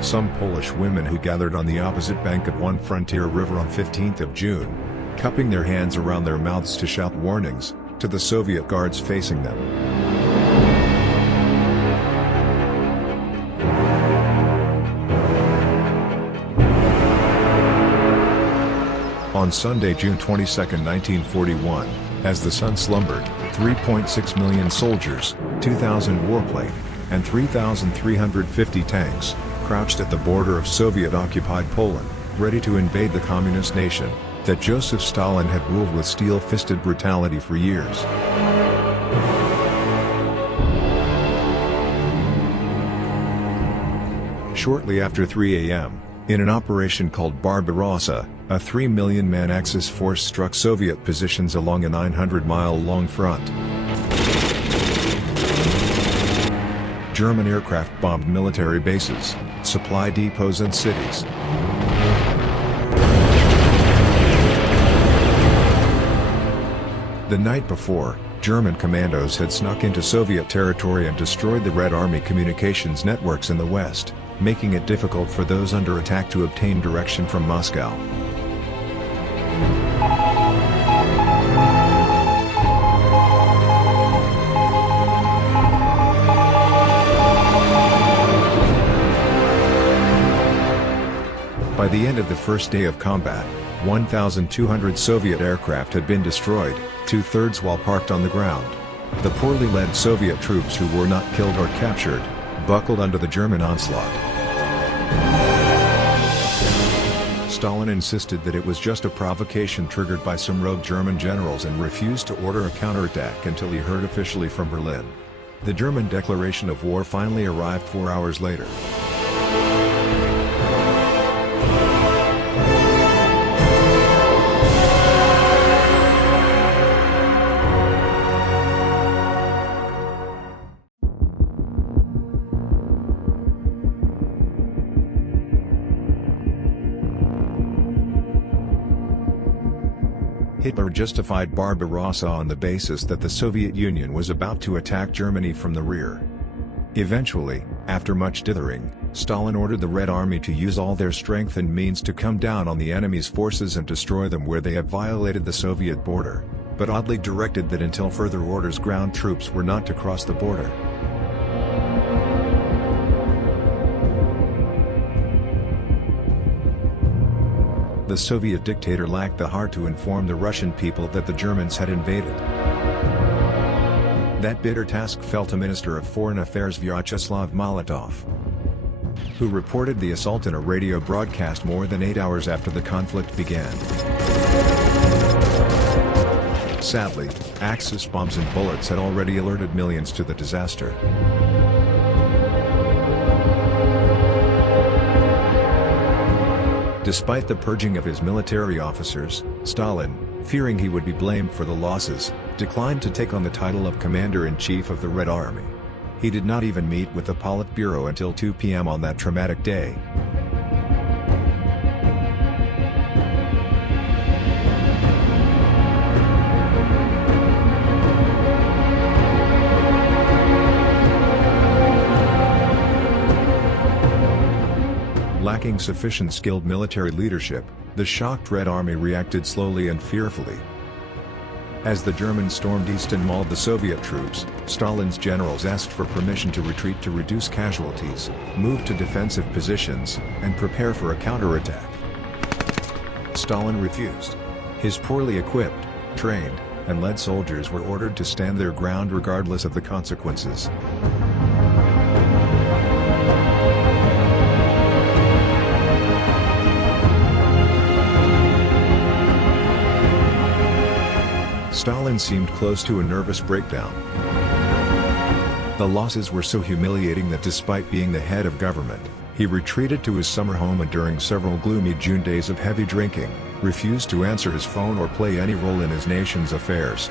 Some Polish women who gathered on the opposite bank of one frontier river on 15th of June, cupping their hands around their mouths to shout warnings to the Soviet guards facing them. On Sunday, June 22, 1941, as the sun slumbered, 3.6 million soldiers, 2,000 warplane, and 3,350 tanks crouched at the border of Soviet-occupied Poland, ready to invade the communist nation that Joseph Stalin had ruled with steel-fisted brutality for years. Shortly after 3 a.m., in an operation called Barbarossa, a 3 million-man Axis force struck Soviet positions along a 900-mile-long front. German aircraft bombed military bases, supply depots and cities. The night before, German commandos had snuck into Soviet territory and destroyed the Red Army communications networks in the west, making it difficult for those under attack to obtain direction from Moscow. By the end of the first day of combat, 1,200 Soviet aircraft had been destroyed, two-thirds while parked on the ground. The poorly led Soviet troops who were not killed or captured buckled under the German onslaught. Stalin insisted that it was just a provocation triggered by some rogue German generals and refused to order a counterattack until he heard officially from Berlin. The German declaration of war finally arrived 4 hours later. Hitler justified Barbarossa on the basis that the Soviet Union was about to attack Germany from the rear. Eventually, after much dithering, Stalin ordered the Red Army to use all their strength and means to come down on the enemy's forces and destroy them where they have violated the Soviet border, but oddly directed that until further orders ground troops were not to cross the border. The Soviet dictator lacked the heart to inform the Russian people that the Germans had invaded. That bitter task fell to Minister of Foreign Affairs Vyacheslav Molotov, who reported the assault in a radio broadcast more than 8 hours after the conflict began. Sadly, Axis bombs and bullets had already alerted millions to the disaster. Despite the purging of his military officers, Stalin, fearing he would be blamed for the losses, declined to take on the title of Commander-in-Chief of the Red Army. He did not even meet with the Politburo until 2 p.m. on that traumatic day. Lacking sufficient skilled military leadership, the shocked Red Army reacted slowly and fearfully. As the Germans stormed east and mauled the Soviet troops, Stalin's generals asked for permission to retreat to reduce casualties, move to defensive positions, and prepare for a counterattack. Stalin refused. His poorly equipped, trained, and led soldiers were ordered to stand their ground regardless of the consequences. Stalin seemed close to a nervous breakdown. The losses were so humiliating that despite being the head of government, he retreated to his summer home and during several gloomy June days of heavy drinking, refused to answer his phone or play any role in his nation's affairs.